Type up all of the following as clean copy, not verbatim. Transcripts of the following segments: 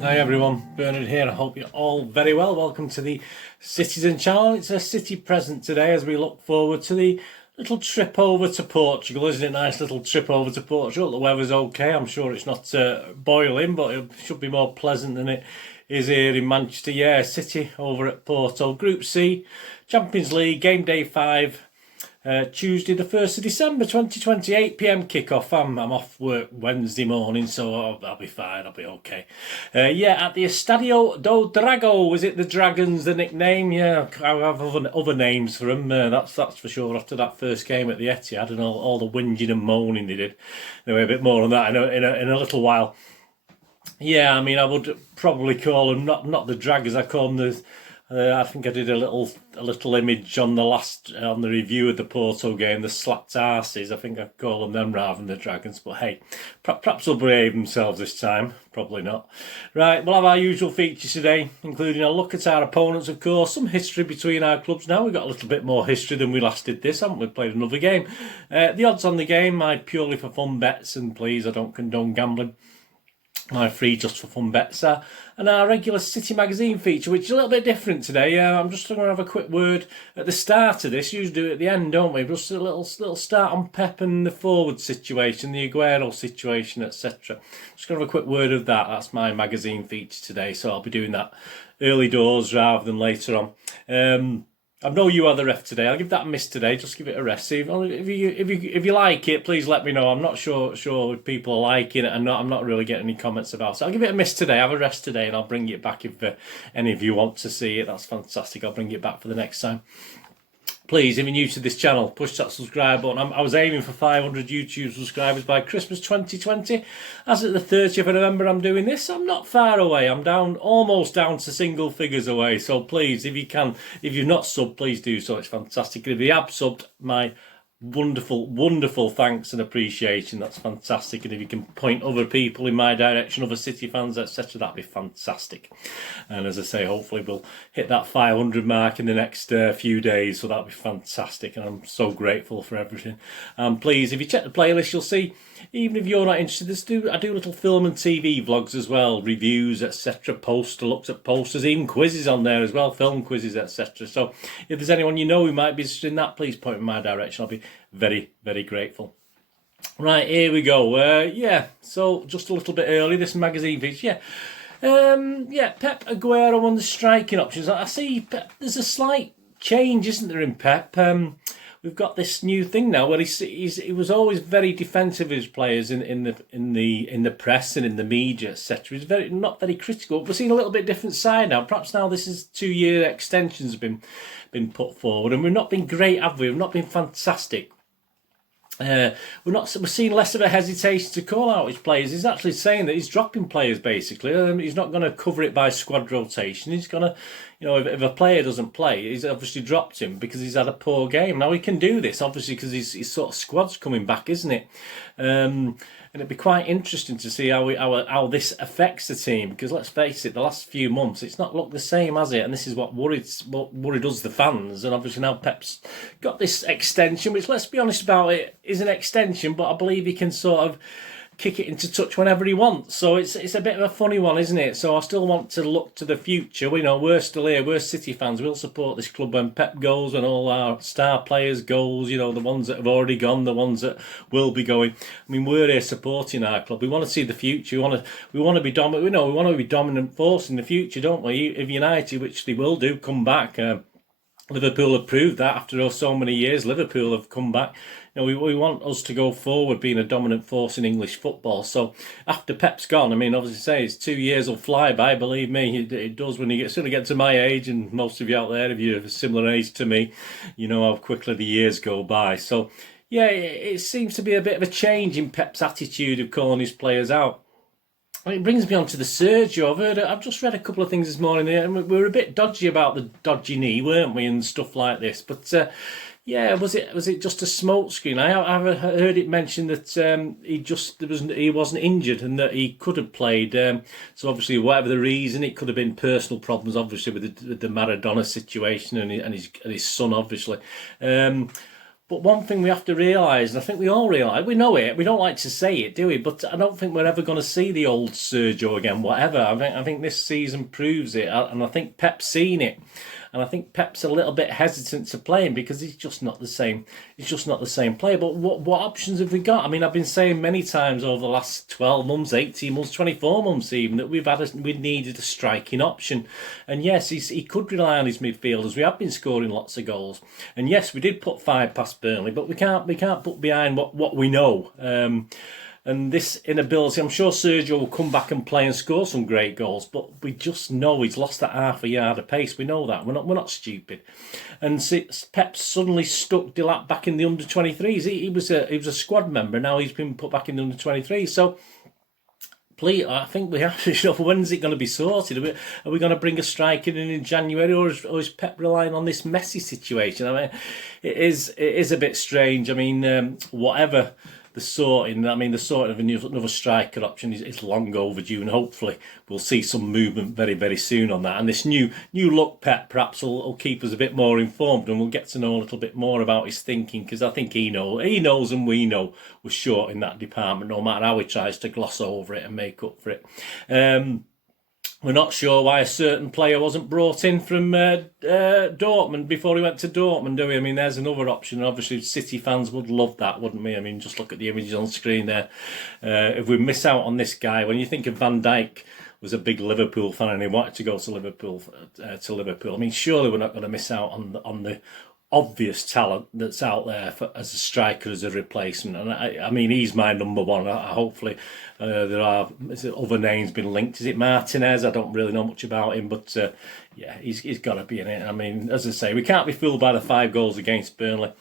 Hi everyone, Bernard here. I hope you're all very well. Welcome to the Citizen channel. It's a city present today as we look forward to the little trip over to Portugal. Isn't it nice little trip over to Portugal? The weather's okay. I'm sure it's not boiling, but it should be more pleasant than it is here in Manchester. Yeah, City over at Porto. Group C, Champions League, game day 5. Tuesday the 1st of December 2020, 8 p.m. kickoff. I'm off work Wednesday morning, so I'll be fine, I'll be okay. Yeah, at the Estadio do Drago. Is it the Dragons, the nickname? Yeah, I have other names for them, that's for sure. After that first game at the Etihad and all the whinging and moaning they did. Anyway, a bit more on that in a little while. Yeah, I mean, I would probably call them not the Dragons, I call them the... I think I did a little image on the review of the Porto game, the slapped arses. I think I call them rather than the Dragons. But hey, perhaps they'll behave themselves this time. Probably not. Right, we'll have our usual features today, including a look at our opponents, of course, some history between our clubs. Now we've got a little bit more history than we last did this, haven't we? Played another game. The odds on the game, my purely for fun bets, and please, I don't condone gambling. My free just for fun bets are, and our regular City magazine feature, which is a little bit different today. I'm just going to have a quick word at the start of this. Usually do it at the end, don't we? Just a little start on Pep and the forward situation, the Aguero situation, etc. Just going to have a quick word of that. That's my magazine feature today, so I'll be doing that early doors rather than later on. I know you are the ref today. I'll give that a miss today. Just give it a rest. If you like it, please let me know. I'm not sure if people are liking it. I'm not really getting any comments about it. I'll give it a miss today. Have a rest today, and I'll bring it back if any of you want to see it. That's fantastic. I'll bring it back for the next time. Please, if you're new to this channel, push that subscribe button. I was aiming for 500 YouTube subscribers by Christmas 2020. As at the 30th of November, I'm doing this. I'm not far away. I'm almost down to single figures away. So please, if you can, if you've not subbed, please do so. It's fantastic. If you have subbed, my wonderful thanks and appreciation. That's fantastic. And if you can point other people in my direction, other City fans, etc., that'd be fantastic. And as I say, hopefully we'll hit that 500 mark in the next few days, so that'd be fantastic. And I'm so grateful for everything. Please, if you check the playlist, you'll see, even if you're not interested, I do little film and TV vlogs as well, reviews, etc., looks at posters, even quizzes on there as well, film quizzes, etc. So if there's anyone you know who might be interested in that, please point in my direction. I'll be very grateful. Right, here we go. Yeah, so just a little bit early, this magazine feature. Yeah, Pep, Aguero on the striking options. I see there's a slight change, isn't there, in Pep? We've got this new thing now where he was always very defensive of his players in the press and in the media, etc. He's not very critical. We're seeing a little bit different side now. Perhaps now this is 2-year extensions have been put forward, and we've not been great, have we? We've not been fantastic. We're seeing less of a hesitation to call out his players. He's actually saying that he's dropping players basically. He's not going to cover it by squad rotation. He's going to, if a player doesn't play, he's obviously dropped him because he's had a poor game. Now he can do this obviously because his sort of squad's coming back, isn't it? And it'd be quite interesting to see how this affects the team, because let's face it, the last few months it's not looked the same, has it? And this is what worried us, the fans. And obviously now Pep's got this extension, which, let's be honest about it, is an extension, but I believe he can sort of kick it into touch whenever he wants. So it's a bit of a funny one, isn't it? So I still want to look to the future. We're still here. We're City fans. We'll support this club when Pep goes, when all our star players goes, the ones that have already gone, the ones that will be going. I mean, we're here supporting our club. We want to see the future. We want to be dominant. We want to be dominant force in the future, don't we? If United, which they will do, come back. Liverpool have proved that after so many years. Liverpool have come back. We want us to go forward, being a dominant force in English football. So after Pep's gone, I mean, obviously say it's 2 years will fly by. Believe me, it does. When you get to my age, and most of you out there, if you're of a similar age to me, you know how quickly the years go by. So yeah, it seems to be a bit of a change in Pep's attitude of calling his players out. It brings me on to the Sergio. I've just read a couple of things this morning, and we were a bit dodgy about the dodgy knee, weren't we, and stuff like this. But yeah, was it just a smokescreen? I've heard it mentioned that he wasn't injured and that he could have played. So obviously, whatever the reason, it could have been personal problems, obviously with the Maradona situation and his son, obviously. But one thing we have to realise, and I think we all realise, we know it, we don't like to say it, do we? But I don't think we're ever going to see the old Sergio again, whatever. I think this season proves it, and I think Pep's seen it. And I think Pep's a little bit hesitant to play him because he's just not the same. He's just not the same player. But what options have we got? I mean, I've been saying many times over the last 12 months, 18 months, 24 months even, that we needed a striking option. And yes, he could rely on his midfielders. We have been scoring lots of goals. And yes, we did put 5 past Burnley, but we can't put behind what we know. And this inability, I'm sure Sergio will come back and play and score some great goals, but we just know he's lost that half a yard of pace. We know that. We're not stupid. And Pep suddenly stuck Delap back in the under-23s. He was a squad member. Now he's been put back in the under-23s. So please, I think we have to. When's it going to be sorted? Are we going to bring a striker in January, or is Pep relying on this Messi situation? I mean, it is a bit strange. I mean, whatever the sorting of another striker option is long overdue, and hopefully we'll see some movement very, very soon on that. And this new look Pep perhaps will keep us a bit more informed, and we'll get to know a little bit more about his thinking, because I think he knows and we know we're short in that department, no matter how he tries to gloss over it and make up for it. We're not sure why a certain player wasn't brought in from Dortmund before he went to Dortmund, do we? I mean, there's another option. Obviously, City fans would love that, wouldn't we? I mean, just look at the images on screen there. If we miss out on this guy, when you think of Van Dijk was a big Liverpool fan and he wanted to go to Liverpool, I mean, surely we're not going to miss out on the obvious talent that's out there as a striker, as a replacement. And I mean, he's my number one. Hopefully there are other names been linked. Is it Martinez? I don't really know much about him, but yeah, he's got to be in it. I mean, as I say, we can't be fooled by the 5 goals against Burnley.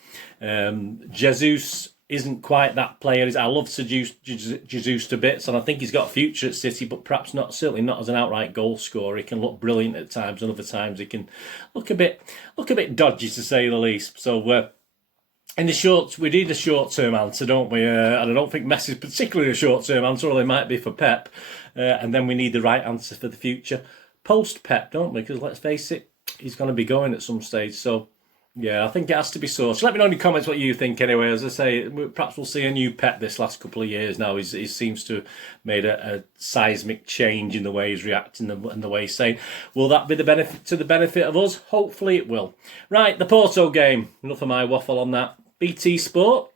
Jesus isn't quite that player. I love Jesus to bits, and I think he's got a future at City, but perhaps certainly not as an outright goal scorer. He can look brilliant at times, and other times he can look a bit dodgy, to say the least. So we need a short-term answer, don't we? And I don't think Messi's particularly a short-term answer, or they might be for Pep. And then we need the right answer for the future post-Pep, don't we? Because let's face it, he's going to be going at some stage. So yeah, I think it has to be sorted. Let me know in the comments what you think anyway. As I say, perhaps we'll see a new Pep this last couple of years now. He seems to have made a seismic change in the way he's reacting and the way he's saying. Will that be the benefit of us? Hopefully it will. Right, the Porto game. Enough of my waffle on that. BT Sport.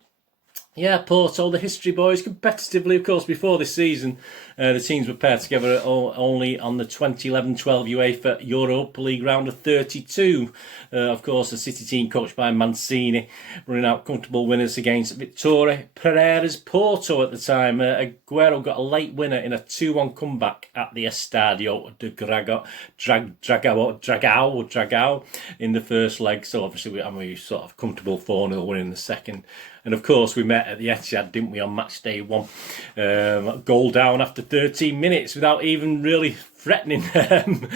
Yeah, Porto, the history boys, competitively, of course, before this season, the teams were paired together only on the 2011-12 UEFA Europa League round of 32. Of course, the City team coached by Mancini, running out comfortable winners against Vitória Pereira's Porto at the time. Aguero got a late winner in a 2-1 comeback at the Estadio de Dragao in the first leg. So obviously, we sort of comfortable 4-0 win in the second. And of course, we met at the Etihad, didn't we, on match day 1. Goal down after 13 minutes without even really threatening. And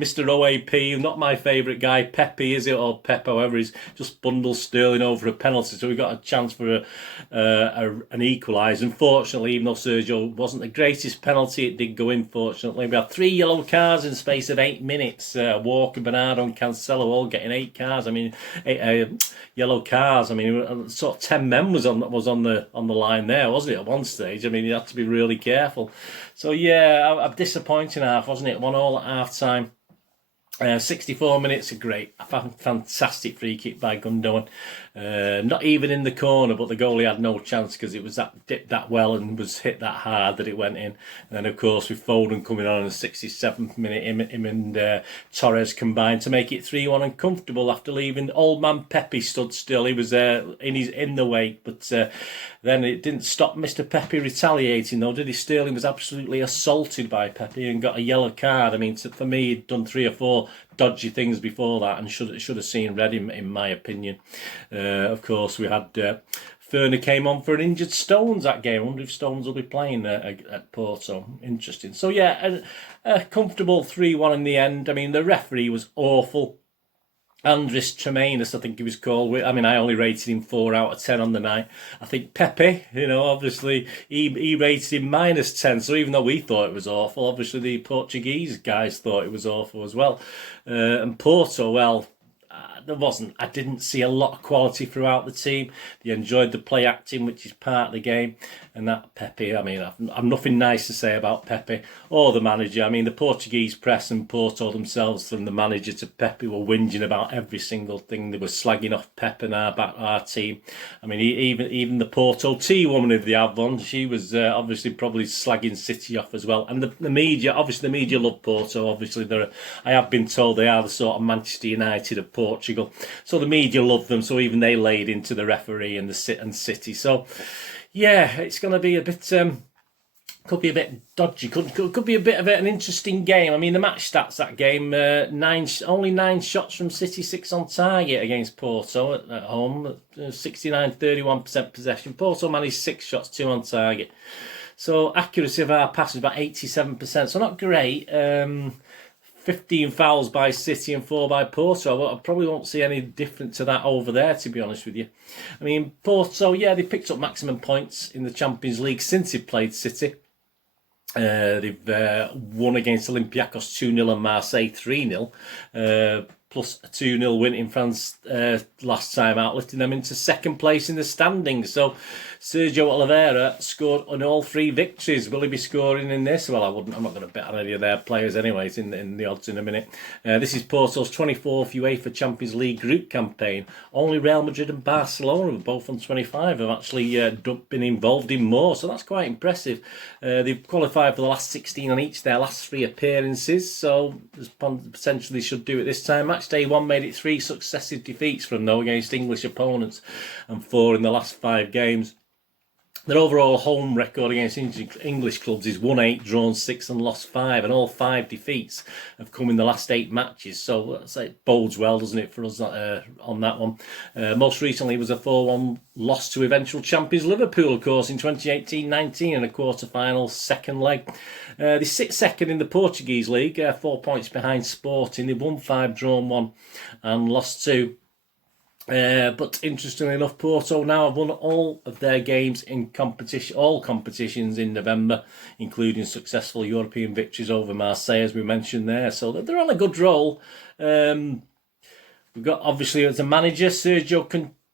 Mr. OAP, not my favourite guy, Pepe, is it, or Pep, however, he's just bundled Sterling over a penalty. So we got a chance for an equalise. Unfortunately, even though Sergio wasn't the greatest penalty, it did go in, fortunately. We had 3 yellow cards in the space of 8 minutes. Walker, Bernardo and Cancelo all getting 8 cards. I mean, 8 yellow cards. I mean, sort of 10 men was on the line there, wasn't it, at one stage? I mean, you had to be really careful. So yeah, a disappointing half, wasn't it? 1-1 at half time. 64 minutes, a fantastic free kick by Gundogan. Not even in the corner, but the goalie had no chance because it was dipped that well and was hit that hard that it went in. And then, of course, with Foden coming on in the 67th minute, him and Torres combined to make it 3-1 and comfortable after leaving. Old man Pepe stood still. He was in the wake, but then it didn't stop Mr. Pepe retaliating, though, did he? Sterling was absolutely assaulted by Pepe and got a yellow card. I mean, for me, he'd done 3 or 4 dodgy things before that and should have seen red in my opinion. Of course, we had Ferner came on for an injured Stones that game. I wonder if Stones will be playing at Porto. Interesting. So yeah, a comfortable 3-1 in the end. I mean, the referee was awful. Andres Tremainus, I think he was called. I mean, I only rated him 4 out of 10 on the night. I think Pepe, obviously, he rated him -10. So even though we thought it was awful, obviously the Portuguese guys thought it was awful as well. And Porto, well, I didn't see a lot of quality throughout the team. They enjoyed the play acting, which is part of the game. And that Pepe, I mean, I've nothing nice to say about Pepe or the manager. I mean, the Portuguese press and Porto themselves, from the manager to Pepe, were whinging about every single thing. They were slagging off Pep and our team. I mean, even the Porto tea woman, if they have one, she was obviously probably slagging City off as well. And the media, obviously the media love Porto. Obviously, I have been told they are the sort of Manchester United of Portugal. So the media love them. So even they laid into the referee and City. So yeah, it's going to be a bit. Could be a bit dodgy. Could be a bit of an interesting game. I mean, the match stats that game: only 9 shots from City, 6 on target against Porto at home. 69-31% possession. Porto managed 6 shots, 2 on target. So accuracy of our pass is about 87%. So not great. 15 fouls by City and 4 by Porto. I probably won't see any different to that over there, to be honest with you. I mean, Porto, yeah, they picked up maximum points in the Champions League since they've played City. They've won against Olympiacos 2-0 and Marseille 3-0. Plus a 2-0 win in France last time out, lifting them into second place in the standings. So Sergio Oliveira scored on all 3 victories. Will he be scoring in this? Well, I'm not going to bet on any of their players anyways in the odds in a minute. This is Porto's 24th UEFA Champions League group campaign. Only Real Madrid and Barcelona, both on 25, have actually been involved in more. So that's quite impressive. They've qualified for the last 16 on each their last 3 appearances. So potentially should do it this time. Match day 1 made it 3 successive defeats from them against English opponents and 4 in the last 5 games. Their overall home record against English clubs is 1-8, drawn 6 and lost 5, and all 5 defeats have come in the last 8 matches. So it bodes well, doesn't it, for us on that one. Most recently was a 4-1 loss to eventual champions Liverpool, of course, in 2018-19 in a quarter-final second leg. They sit second in the Portuguese league, 4 points behind Sporting. They won 5, drawn 1 and lost 2. But interestingly enough, Porto now have won all of their games in all competitions in November, including successful European victories over Marseille, as we mentioned there. So they're on a good roll. We've got, obviously, as a manager, Sergio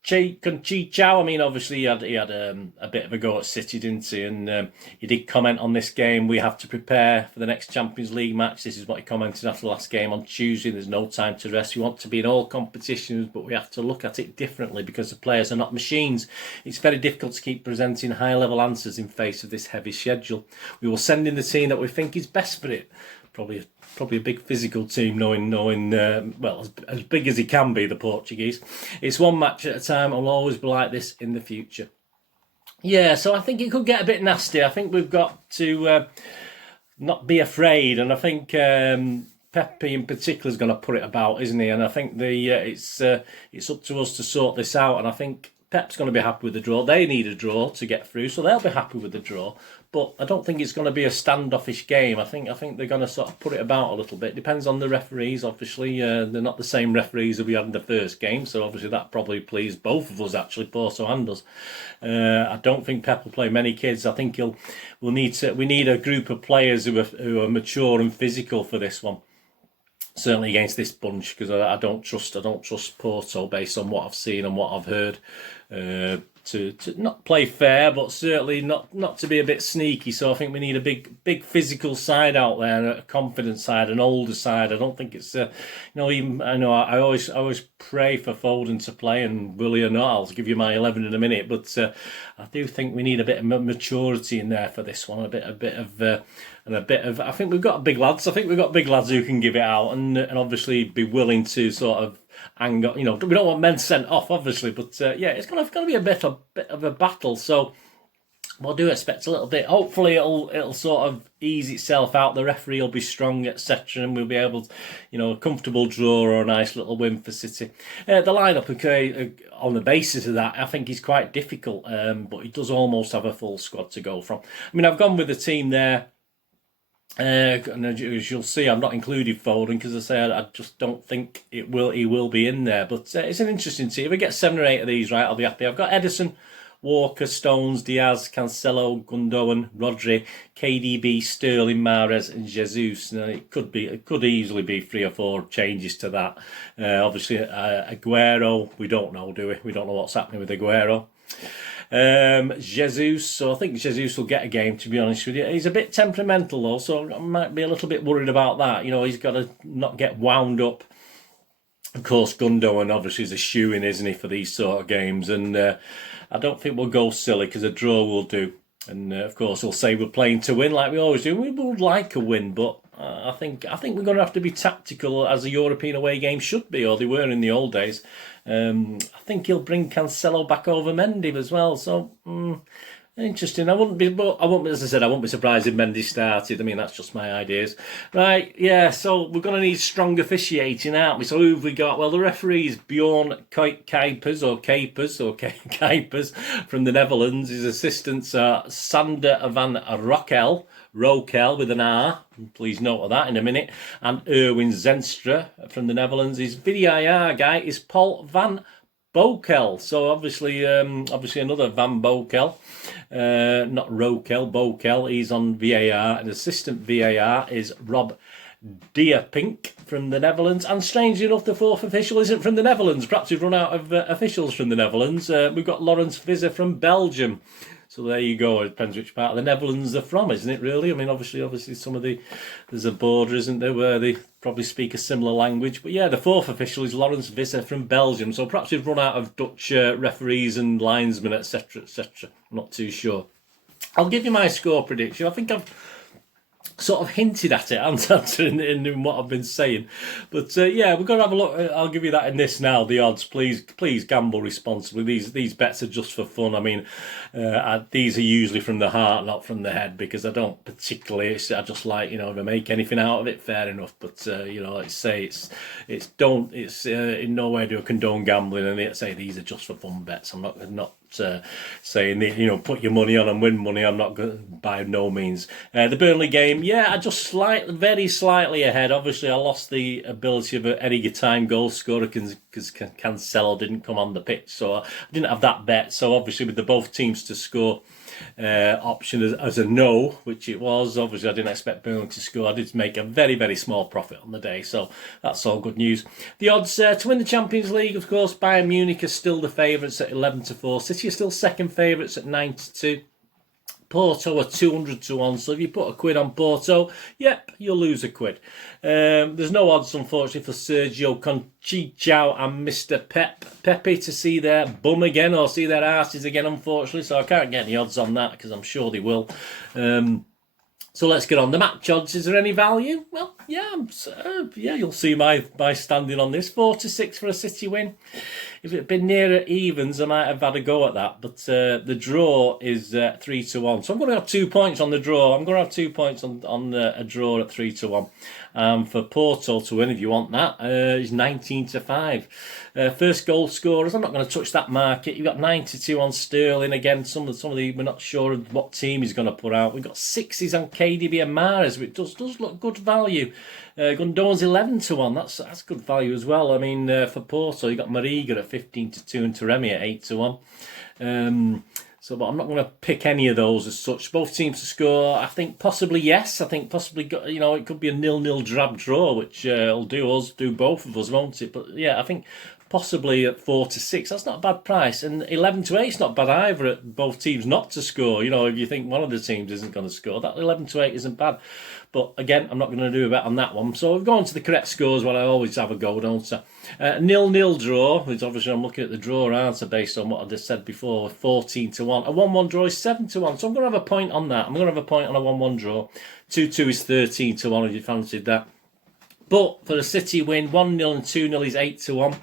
Conceição. I mean, obviously, he had a bit of a go at City, didn't he? And he did comment on this game. We have to prepare for the next Champions League match. This is what he commented after the last game on Tuesday. There's no time to rest. We want to be in all competitions, but we have to look at it differently because the players are not machines. It's very difficult to keep presenting high-level answers in face of this heavy schedule. We will send in the team that we think is best for it. Probably a big physical team, knowing well, as big as he can be, the Portuguese. It's one match at a time. I'll always be like this in the future. Yeah, so I think it could get a bit nasty. I think we've got to not be afraid, and I think Pepe in particular is going to put it about, isn't he? And I think it's up to us to sort this out, and I think Pep's going to be happy with the draw. They need a draw to get through, so they'll be happy with the draw. But I don't think it's going to be a standoffish game. I think they're going to sort of put it about a little bit. Depends on the referees, obviously. They're not the same referees that we had in the first game, so obviously that probably pleased both of us, actually, Porto and us. I don't think Pep will play many kids. I think we need a group of players who are mature and physical for this one. Certainly against this bunch, because I don't trust Porto based on what I've seen and what I've heard. To not play fair, but certainly not to be a bit sneaky. So I think we need a big physical side out there, a confident side, an older side. I don't think it's I always pray for Foden to play, and will he or not, I'll give you my 11 in a minute. But I do think we need a bit of maturity in there for this one, a bit of. I think we've got big lads. I think we've got big lads who can give it out, and obviously be willing to sort of. We don't want men sent off, obviously, but yeah, it's going to be a bit of a battle. So we'll do expect a little bit. Hopefully, it'll sort of ease itself out. The referee will be strong, etc., and we'll be able to, a comfortable draw or a nice little win for City. The lineup, okay, on the basis of that, I think is quite difficult, but he does almost have a full squad to go from. I mean, I've gone with the team there. And as you'll see, I've not included Foden because I just don't think he will be in there. But it's an interesting team. If I get 7 or 8 of these right, I'll be happy. I've got Ederson, Walker, Stones, Diaz, Cancelo, Gundogan, Rodri, KDB, Sterling, Mahrez and Jesus. Now, it could easily be 3 or 4 changes to that. Obviously, Aguero, we don't know, do we? We don't know what's happening with Aguero. Jesus, so I think Jesus will get a game, to be honest with you. He's a bit temperamental though, so I might be a little bit worried about that. You know, he's got to not get wound up. Of course, Gundogan obviously is a shoo-in, isn't he, for these sort of games, and I don't think we'll go silly because a draw will do. And of course, we'll say we're playing to win like we always do. We would like a win, but I think we're going to have to be tactical as a European away game should be, or they were in the old days. I think he'll bring Cancelo back over Mendy as well. So interesting. I wouldn't be, as I said, I wouldn't be surprised if Mendy started. I mean, that's just my ideas, right? Yeah. So we're going to need strong officiating, aren't we? So who've we got? Well, the referee's Bjorn Kuipers from the Netherlands. His assistants are Sander van Rokel with an R, please note of that in a minute, and Erwin Zenstra from the Netherlands. His VAR guy is Paul van Bokel, so obviously another Van Bokel, not Rokel, Bokel. He's on VAR, and assistant VAR is Rob Dierpink from the Netherlands, and strangely enough, the 4th official isn't from the Netherlands. Perhaps we've run out of officials from the Netherlands. We've got Lawrence Visser from Belgium. So there you go. It depends which part of the Netherlands they're from, isn't it, really? I mean, obviously some of there's a border, isn't there, where they probably speak a similar language. But yeah, the 4th official is Lawrence Visser from Belgium. So perhaps we've run out of Dutch referees and linesmen, etc., etc. I'm not too sure. I'll give you my score prediction. I think I've sort of hinted at it, haven't I, in what I've been saying. But yeah, we're going to have a look. I'll give you that in this now, the odds. Please gamble responsibly. These bets are just for fun. I mean, these are usually from the heart, not from the head, because I don't particularly, I just like, you know, if I make anything out of it, fair enough. But, you know, let's say it's in no way do I condone gambling, and let's say these are just for fun bets. I'm not saying that, you know, put your money on and win money. I'm not going, by no means. The Burnley game, yeah, I just very slightly ahead. Obviously, I lost the ability of any time goal scorer because Cancelo didn't come on the pitch, so I didn't have that bet. So obviously, with the both teams to score option as a no, which it was. Obviously, I didn't expect Burnley to score. I did make a very, very small profit on the day, so that's all good news. The odds to win the Champions League, of course, Bayern Munich are still the favourites at 11-4. City are still second favourites at 9-2. Porto are 200-1, so if you put a quid on Porto, yep, you'll lose a quid. There's no odds, unfortunately, for Sergio Conchichao and Mr. Pepe to see their bum again or see their arses again, unfortunately, so I can't get any odds on that because I'm sure they will. So let's get on the match odds. Is there any value? Well, yeah, you'll see my standing on this. 4-6 for a City win. If it had been nearer evens, I might have had a go at that. But the draw is 3-1. So I'm going to have 2 points on the draw. I'm going to have 2 points on a draw at 3-1. For Porto to win, if you want that, is 19-5. First goal scorers, I'm not going to touch that market. You've got 92 on Sterling. Again, some of the we're not sure of what team he's going to put out. We've got 60s on KDB and Mahrez, which does look good value. Gundogan's 11-1. That's good value as well. I mean, for Porto, you got Mariga at 15-2 and Taremi at 8-1. But I'm not going to pick any of those as such. Both teams to score, I think possibly yes. I think possibly, you know, it could be a 0-0 drab draw, which will do both of us, won't it? But yeah, I think possibly at 4-6. That's not a bad price. And 11-8 is not bad either at both teams not to score. You know, if you think one of the teams isn't going to score, that 11-8 isn't bad. But again, I'm not going to do a bet on that one. So we've gone to the correct scores. Well, I always have a go, don't I? 0-0 draw, which obviously I'm looking at the draw answer based on what I just said before, 14-1. A 1-1 draw is 7-1. So I'm going to have a point on that. I'm going to have a point on a 1-1 draw. 2-2 is 13-1 if you fancied that. But for a City win, 1-0 and 2-0 is 8-1.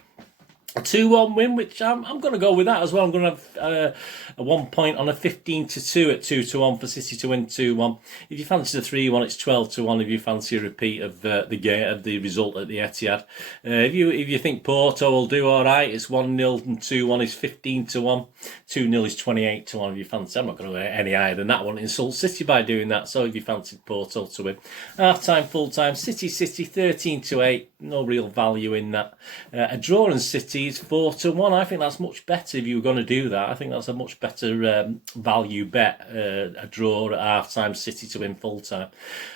A 2-1 win, which I'm going to go with that as well. I'm going to have a 1 point on a 15-2 at 2-1 for City to win 2-1. If you fancy the 3-1, it's 12-1. If you fancy a repeat of the result at the Etihad, if you think Porto will do all right, it's 1-0 and 2-1 is 15-1. 2-0 is 28-1. If you fancy, I'm not going to go any higher than that one. Insult City by doing that. So if you fancy Porto to win, half time, full time, City 13-8. No real value in that. A draw in City City is 4-1. I think that's much better if you were going to do that. I think that's a much better value bet. A draw at half-time, City to win full-time.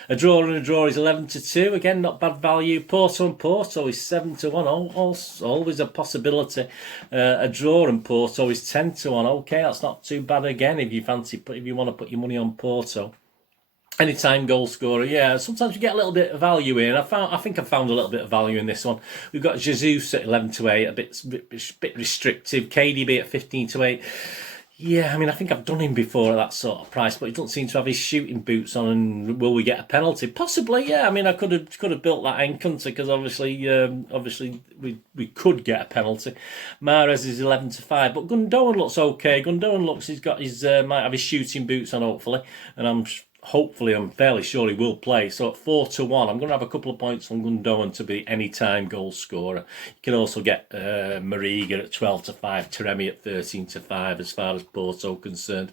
A draw and a draw is 11-2. Again, not bad value. Porto and Porto is 7-1. Always a possibility. A draw and Porto is 10-1. Okay, that's not too bad again if you want to put your money on Porto. Anytime goal scorer, yeah. Sometimes you get a little bit of value in. I think I found a little bit of value in this one. We've got Jesus at 11-8, a bit restrictive. KDB at 15-8. Yeah, I mean, I think I've done him before at that sort of price, but he doesn't seem to have his shooting boots on. And will we get a penalty? Possibly, yeah. I mean, I could have built that in, couldn't I? Because obviously we could get a penalty. Mahrez is 11-5, but Gundogan looks okay. Gundogan looks might have his shooting boots on, hopefully, and I'm fairly sure he will play. So at 4-1, I'm going to have a couple of points on Gundogan to be any-time goal scorer. You can also get Mariga at 12-5, Taremi at 13-5 as far as Porto concerned.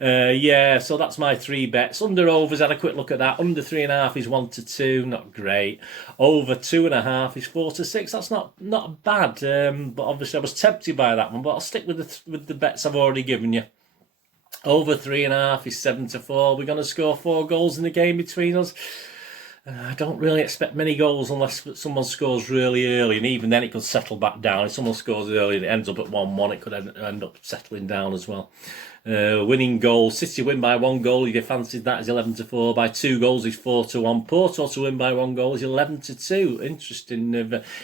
Yeah, so that's my 3 bets. Under-overs, had a quick look at that. Under 3.5 is 1-2, not great. Over 2.5 is 4-6. That's not bad, but obviously I was tempted by that one, but I'll stick with the bets I've already given you. Over 3.5 is 7-4. We're going to score 4 goals in the game between us. I don't really expect many goals unless someone scores really early, and even then it could settle back down. If someone scores early and it ends up at 1-1, it could end up settling down as well. Winning goal, City win by 1 goal, if you fancied that, is 11-4. By 2 goals is 4-1. Porto to win by 1 goal is 11-2. Interesting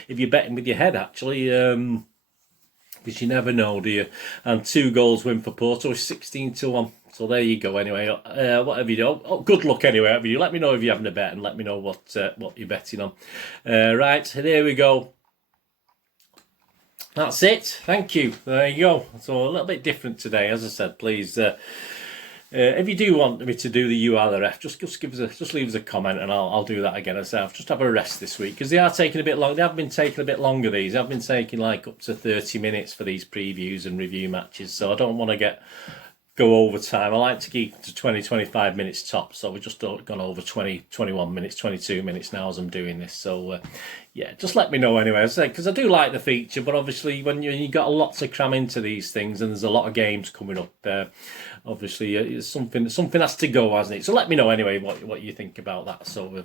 if you're betting with your head, actually. Because you never know, do you? And 2 goals win for Porto is 16-1. So there you go. Anyway, whatever you do, good luck anyway. Whatever you let me know if you're having a bet, and let me know what you're betting on. Right, there we go. That's it. Thank you. There you go. So a little bit different today, as I said. Please, if you do want me to do the You Are the Ref, just leave us a comment, and I'll do that again. As I've just have a rest this week because they are taking a bit long. They have been taking a bit longer. These have been taking like up to 30 minutes for these previews and review matches. So I don't want to go over time. I like to keep to 20-25 minutes top. So we've just gone over 21 minutes, 22 minutes now as I'm doing this. So yeah, just let me know anyway. I say because I do like the feature, but obviously when you got a lot to cram into these things, and there's a lot of games coming up. Obviously, something has to go, hasn't it? So let me know anyway what you think about that. So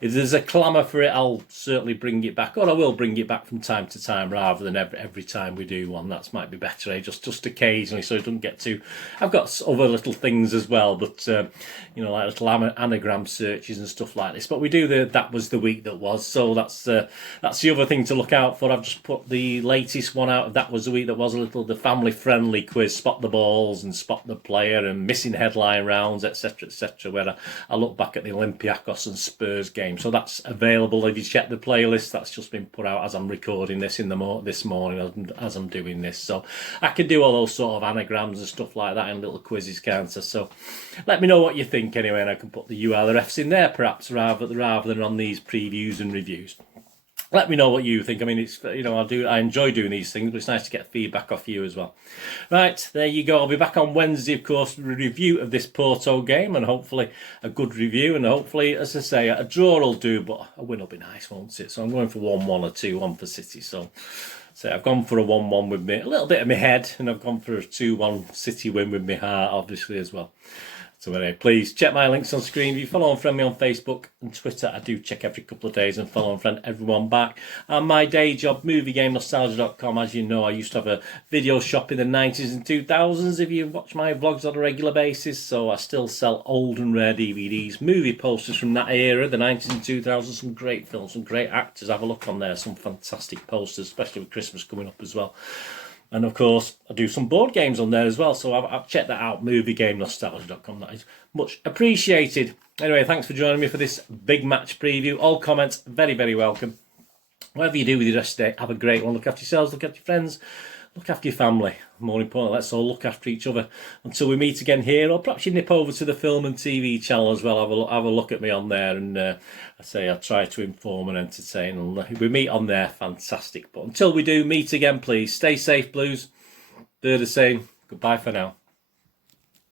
if there's a clamour for it, I'll certainly bring it back, or I will bring it back from time to time rather than every time we do one. That might be better, eh? Just occasionally, so it doesn't get too. I've got other little things as well, but like little anagram searches and stuff like this. But we do that was the week that was. So that's the other thing to look out for. I've just put the latest one out of That Was the Week That Was, the family friendly quiz, spot the balls and spot the player and missing headline rounds, etc., where I look back at the Olympiacos and Spurs game. So that's available if you check the playlist. That's just been put out as I'm recording this this morning as I'm doing this. So I can do all those sort of anagrams and stuff like that and little quizzes, can't I? So let me know what you think anyway, and I can put the You Are the Refs in there perhaps rather than on these previews and reviews. Let me know what you think. I mean, it's I enjoy doing these things, but it's nice to get feedback off you as well. Right, there you go. I'll be back on Wednesday, of course, with a review of this Porto game, and hopefully a good review, and hopefully, as I say, a draw will do, but a win will be nice, won't it? So I'm going for 1-1 or 2-1 for City. So I've gone for a 1-1 with me, a little bit of my head, and I've gone for a 2-1 City win with my heart, obviously, as well. So anyway, please check my links on screen. If you follow and friend me on Facebook and Twitter, I do check every couple of days and follow and friend everyone back. And my day job, moviegamenostalgia.com. As you know, I used to have a video shop in the 90s and 2000s if you watch my vlogs on a regular basis. So I still sell old and rare DVDs, movie posters from that era, the 90s and 2000s, some great films, some great actors. Have a look on there, some fantastic posters, especially with Christmas coming up as well. And of course, I do some board games on there as well. So I've checked that out, moviegamenostalgia.com. That is much appreciated. Anyway, thanks for joining me for this big match preview. All comments, very, very welcome. Whatever you do with your rest day, have a great one. Look after yourselves, look after your friends, look after your family. More importantly, let's all look after each other until we meet again here. Or perhaps you nip over to the film and TV channel as well. Have a look at me on there. And I try to inform and entertain. And if we meet on there, fantastic. But until we do meet again, please stay safe, Blues. They're the same. Goodbye for now.